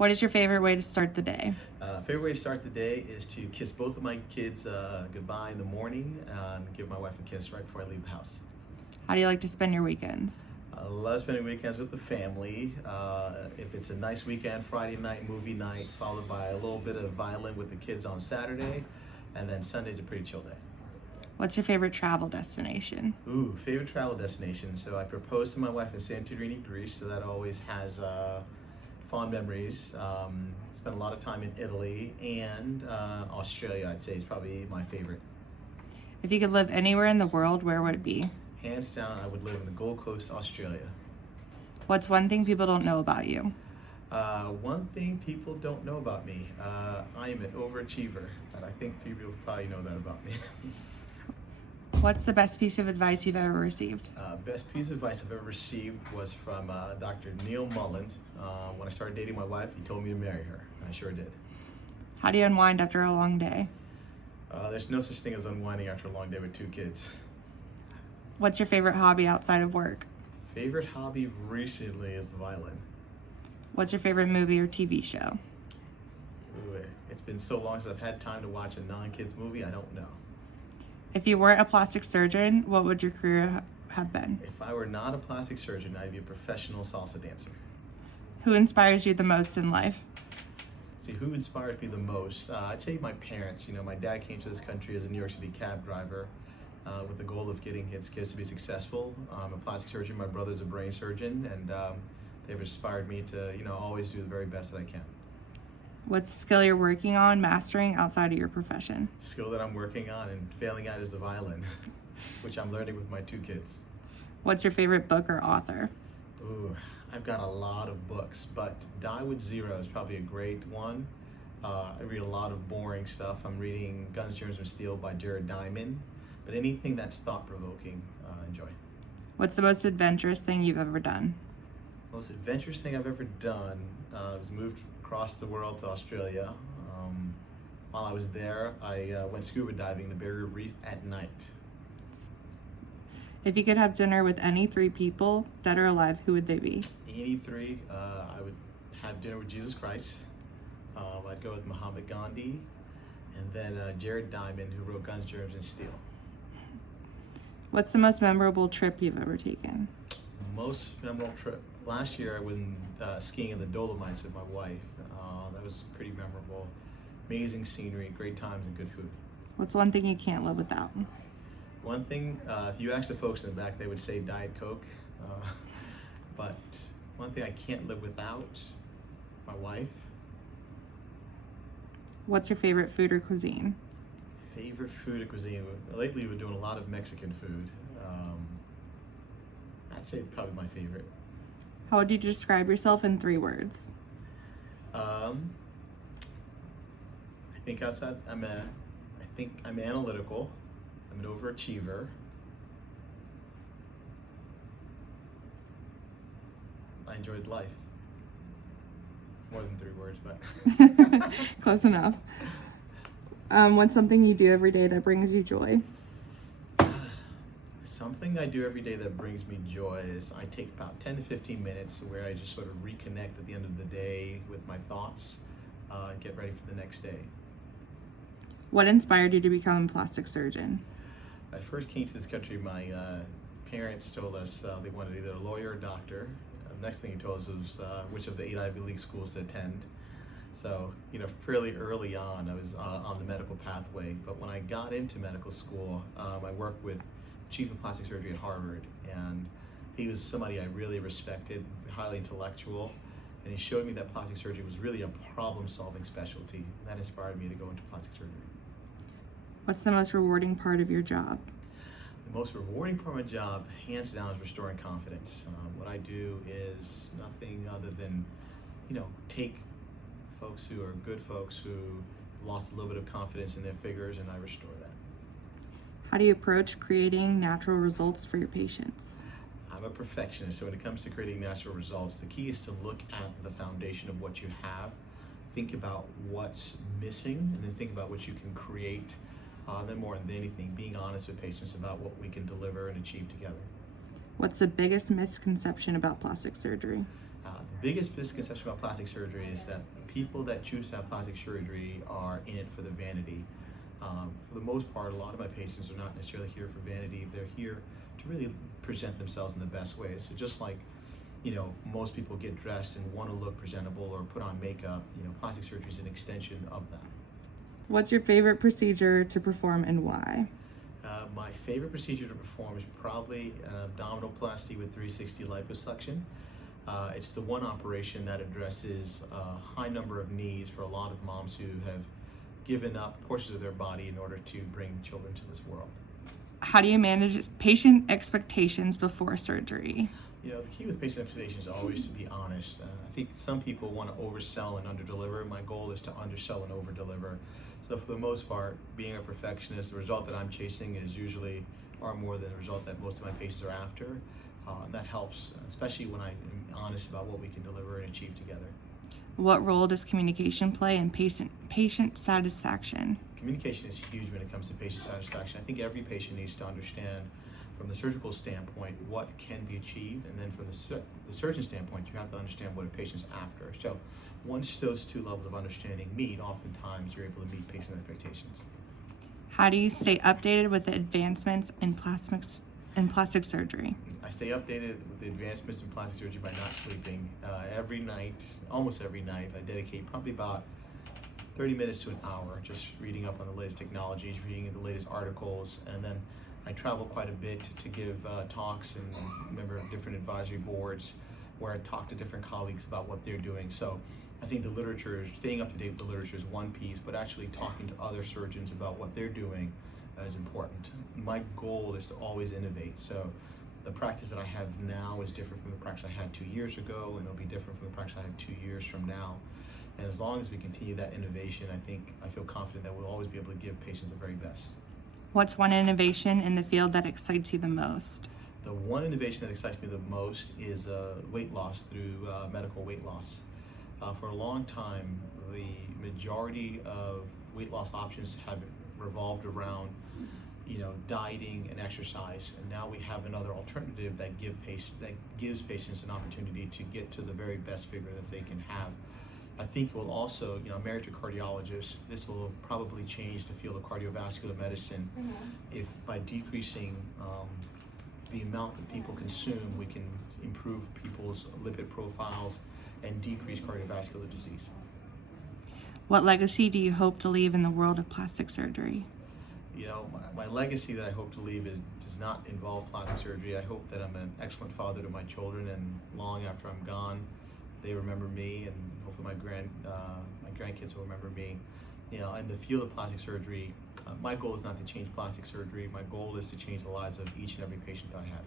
What is your favorite way to start the day? Favorite way to start the day is to kiss both of my kids goodbye in the morning and give my wife a kiss right before I leave the house. How do you like to spend your weekends? I love spending weekends with the family. If it's a nice weekend, Friday night, movie night, followed by a little bit of violin with the kids on Saturday, and then Sunday's a pretty chill day. What's your favorite travel destination? Ooh, favorite travel destination. So I proposed to my wife in Santorini, Greece, so that always has fond memories. Spent a lot of time in Italy and Australia, I'd say, is probably my favorite. If you could live anywhere in the world, where would it be? Hands down, I would live in the Gold Coast, Australia. What's one thing people don't know about you? One thing people don't know about me, I am an overachiever, and I think people probably know that about me. What's the best piece of advice you've ever received? Best piece of advice I've ever received was from Dr. Neil Mullins. When I started dating my wife, he told me to marry her. I sure did. How do you unwind after a long day? There's no such thing as unwinding after a long day with 2 kids. What's your favorite hobby outside of work? Favorite hobby recently is the violin. What's your favorite movie or TV show? Ooh, it's been so long since I've had time to watch a non-kids movie, I don't know. If you weren't a plastic surgeon, what would your career have been? If I were not a plastic surgeon, I'd be a professional salsa dancer. Who inspires you the most in life? See, who inspires me the most? I'd say my parents. You know, my dad came to this country as a New York City cab driver with the goal of getting his kids to be successful. I'm a plastic surgeon, my brother's a brain surgeon, and they've inspired me to, always do the very best that I can. What's a skill you're working on mastering outside of your profession? Skill that I'm working on and failing at is the violin, which I'm learning with my 2 kids. What's your favorite book or author? Ooh, I've got a lot of books, but Die with Zero is probably a great one. I read a lot of boring stuff. I'm reading Guns, Germs, and Steel by Jared Diamond, but anything that's thought-provoking, enjoy. What's the most adventurous thing you've ever done? Most adventurous thing I've ever done was moved across the world to Australia. While I was there, I went scuba diving the Barrier Reef at night. If you could have dinner with any 3 people, dead or alive, who would they be? Any 3, I would have dinner with Jesus Christ. I'd go with Muhammad Gandhi, and then Jared Diamond, who wrote Guns, Germs, and Steel. What's the most memorable trip you've ever taken? Most memorable trip. Last year I went skiing in the Dolomites with my wife. That was pretty memorable. Amazing scenery, great times, and good food. What's one thing you can't live without? One thing, if you ask the folks in the back, they would say Diet Coke. But one thing I can't live without, my wife. What's your favorite food or cuisine? Favorite food or cuisine? Lately we're doing a lot of Mexican food. I'd say probably my favorite. How would you describe yourself in 3 words? I think I'm analytical. I'm an overachiever. I enjoyed life. More than 3 words, but Close enough. What's something you do every day that brings you joy? Something I do every day that brings me joy is I take about 10 to 15 minutes where I just sort of reconnect at the end of the day with my thoughts and get ready for the next day. What inspired you to become a plastic surgeon? I first came to this country, my parents told us they wanted either a lawyer or a doctor. The next thing he told us was which of the 8 Ivy League schools to attend. So, fairly early on, I was on the medical pathway. But when I got into medical school, I worked with Chief of Plastic Surgery at Harvard, and he was somebody I really respected, highly intellectual, and he showed me that plastic surgery was really a problem-solving specialty. That inspired me to go into plastic surgery. What's the most rewarding part of your job? The most rewarding part of my job, hands down, is restoring confidence. What I do is nothing other than, take folks who are good folks who lost a little bit of confidence in their figures, and I restore that. How do you approach creating natural results for your patients? I'm a perfectionist, so when it comes to creating natural results, the key is to look at the foundation of what you have, think about what's missing, and then think about what you can create. Then more than anything, being honest with patients about what we can deliver and achieve together. What's the biggest misconception about plastic surgery? The biggest misconception about plastic surgery is that people that choose to have plastic surgery are in it for the vanity. For the most part, a lot of my patients are not necessarily here for vanity. They're here to really present themselves in the best way. So just like, most people get dressed and want to look presentable or put on makeup, plastic surgery is an extension of that. What's your favorite procedure to perform and why? My favorite procedure to perform is probably an abdominoplasty with 360 liposuction. It's the one operation that addresses a high number of needs for a lot of moms who have given up portions of their body in order to bring children to this world. How do you manage patient expectations before surgery? The key with patient expectations is always to be honest. I think some people want to oversell and underdeliver. My goal is to undersell and overdeliver. So for the most part, being a perfectionist, the result that I'm chasing is usually far more than the result that most of my patients are after. And that helps, especially when I'm honest about what we can deliver and achieve together. What role does communication play in patient satisfaction? Communication is huge when it comes to patient satisfaction. I think every patient needs to understand from the surgical standpoint what can be achieved, and then from the surgeon standpoint, you have to understand what a patient's after. So once those two levels of understanding meet, oftentimes you're able to meet patient expectations. How do you stay updated with the advancements in plastic surgery? I stay updated with the advancements in plastic surgery by not sleeping. Every night, almost every night, I dedicate probably about 30 minutes to an hour just reading up on the latest technologies, reading the latest articles, and then I travel quite a bit to give talks and member of different advisory boards where I talk to different colleagues about what they're doing. So I think the literature, staying up to date with the literature is one piece, but actually talking to other surgeons about what they're doing is important. My goal is to always innovate. So the practice that I have now is different from the practice I had 2 years ago, and it'll be different from the practice I have 2 years from now. And as long as we continue that innovation, I feel confident that we'll always be able to give patients the very best. What's one innovation in the field that excites you the most? The one innovation that excites me the most is weight loss through medical weight loss. For a long time, the majority of weight loss options have revolved around dieting and exercise, and now we have another alternative that gives patients an opportunity to get to the very best figure that they can have. I think it will also, I'm married to a cardiologist, this will probably change the field of cardiovascular medicine if by decreasing the amount that people consume, we can improve people's lipid profiles and decrease cardiovascular disease. What legacy do you hope to leave in the world of plastic surgery? My legacy that I hope to leave does not involve plastic surgery. I hope that I'm an excellent father to my children, and long after I'm gone, they remember me, and hopefully my grandkids will remember me. In the field of plastic surgery, my goal is not to change plastic surgery. My goal is to change the lives of each and every patient that I have.